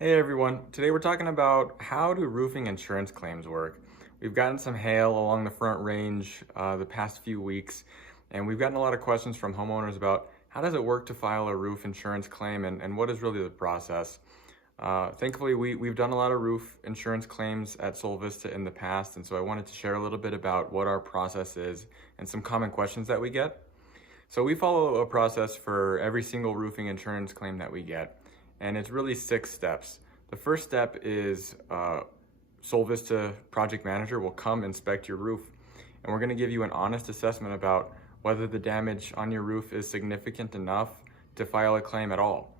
Hey everyone, today we're talking about how do roofing insurance claims work. We've gotten some hail along the Front Range the past few weeks, and we've gotten a lot of questions from homeowners about how does it work to file a roof insurance claim and what is really the process. Thankfully, we've done a lot of roof insurance claims at Sol Vista in the past, and so I wanted to share a little bit about what our process is and some common questions that we get. So we follow a process for every single roofing insurance claim that we get, and it's really 6 steps. The first step is Sol Vista project manager will come inspect your roof, and we're going to give you an honest assessment about whether the damage on your roof is significant enough to file a claim at all.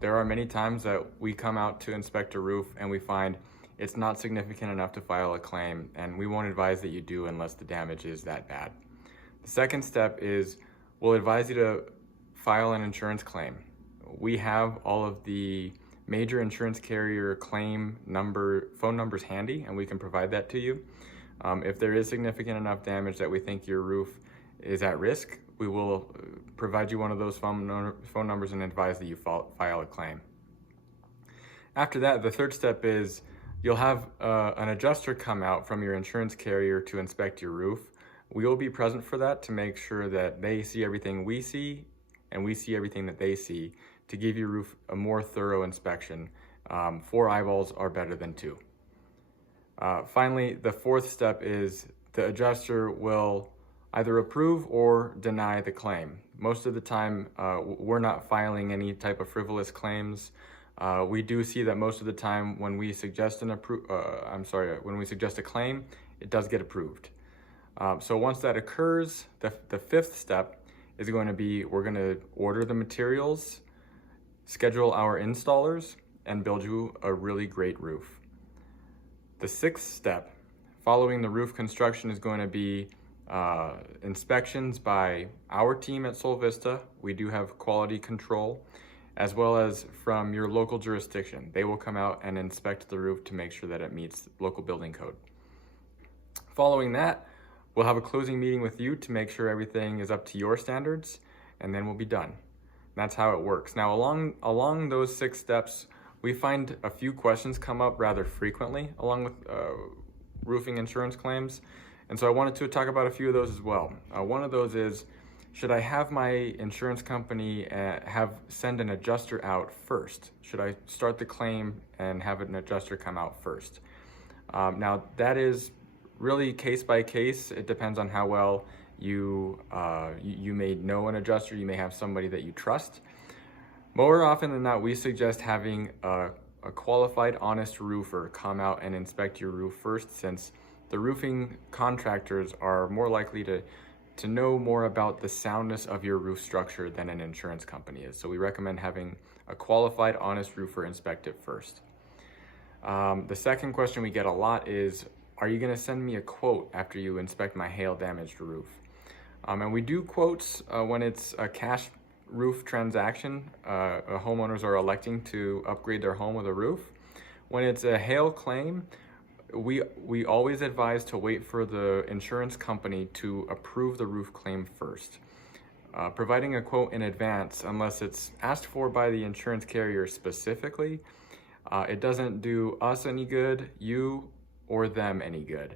There are many times that we come out to inspect a roof and we find it's not significant enough to file a claim, and we won't advise that you do unless the damage is that bad. The second step is we'll advise you to file an insurance claim. We have all of the major insurance carrier claim phone numbers handy, and we can provide that to you. If there is significant enough damage that we think your roof is at risk, we will provide you one of those phone numbers and advise that you file a claim. After that, the third step is you'll have an adjuster come out from your insurance carrier to inspect your roof. We will be present for that to make sure that they see everything we see and we see everything that they see to give your roof a more thorough inspection. 4 eyeballs are better than 2. Finally, the fourth step is the adjuster will either approve or deny the claim. Most of the time, we're not filing any type of frivolous claims. We do see that most of the time when we suggest when we suggest a claim, it does get approved. So once that occurs, the fifth step is going to be we're going to order the materials, schedule our installers, and build you a really great roof. The sixth step, following the roof construction, is going to be inspections by our team at Sol Vista. We do have quality control, as well as from your local jurisdiction. They will come out and inspect the roof to make sure that it meets local building code. Following that, we'll have a closing meeting with you to make sure everything is up to your standards, and then we'll be done. That's how it works. Now, along those 6 steps, we find a few questions come up rather frequently along with roofing insurance claims, and so I wanted to talk about a few of those as well. One of those is, should I have my insurance company send an adjuster out first? Should I start the claim and have an adjuster come out first? Now, that is really case by case. It depends on how well you may know an adjuster. You may have somebody that you trust. More often than not, we suggest having a qualified, honest roofer come out and inspect your roof first, since the roofing contractors are more likely to know more about the soundness of your roof structure than an insurance company is. So we recommend having a qualified, honest roofer inspect it first. The second question we get a lot is, are you going to send me a quote after you inspect my hail-damaged roof? And we do quotes when it's a cash roof transaction. Homeowners are electing to upgrade their home with a roof. When it's a hail claim, we always advise to wait for the insurance company to approve the roof claim first. Providing a quote in advance, unless it's asked for by the insurance carrier specifically, it doesn't do us any good, you or them any good.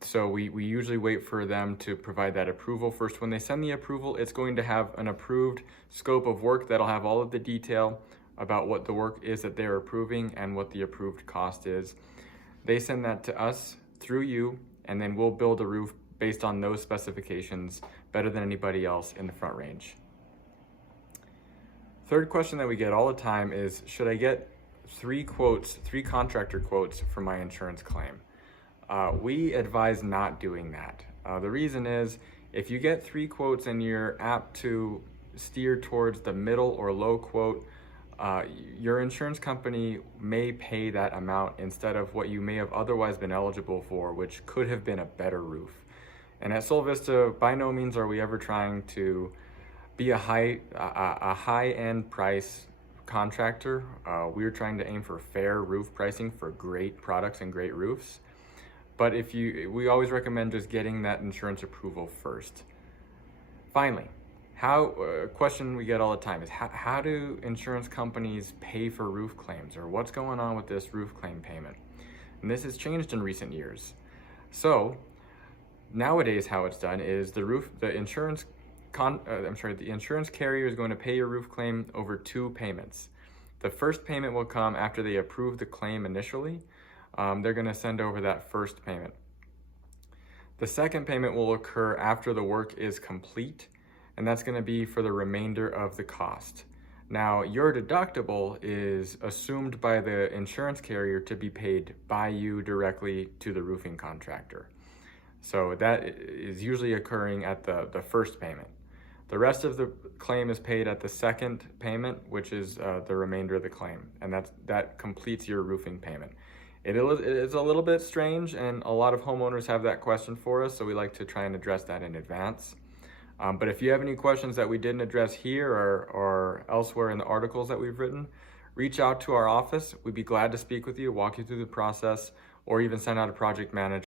So we usually wait for them to provide that approval first. When they send the approval, it's going to have an approved scope of work that'll have all of the detail about what the work is that they're approving and what the approved cost is. They send that to us through you, and then we'll build a roof based on those specifications better than anybody else in the Front Range. Third question that we get all the time is, should I get 3 contractor quotes for my insurance claim? We advise not doing that. The reason is, if you get 3 quotes and you're apt to steer towards the middle or low quote, your insurance company may pay that amount instead of what you may have otherwise been eligible for, which could have been a better roof. And at Sol Vista, by no means are we ever trying to be a high-end price contractor. We're trying to aim for fair roof pricing for great products and great roofs. But we always recommend just getting that insurance approval first. Finally, A question we get all the time is how do insurance companies pay for roof claims, or what's going on with this roof claim payment? And this has changed in recent years. So nowadays, how it's done is the insurance carrier is going to pay your roof claim over 2 payments. The first payment will come after they approve the claim initially. They're going to send over that first payment. The second payment will occur after the work is complete, and that's going to be for the remainder of the cost. Now, your deductible is assumed by the insurance carrier to be paid by you directly to the roofing contractor. So that is usually occurring at the first payment. The rest of the claim is paid at the second payment, which is the remainder of the claim, and that completes your roofing payment. It is a little bit strange, and a lot of homeowners have that question for us, so we like to try and address that in advance. But if you have any questions that we didn't address here or elsewhere in the articles that we've written, reach out to our office. We'd be glad to speak with you, walk you through the process, or even send out a project manager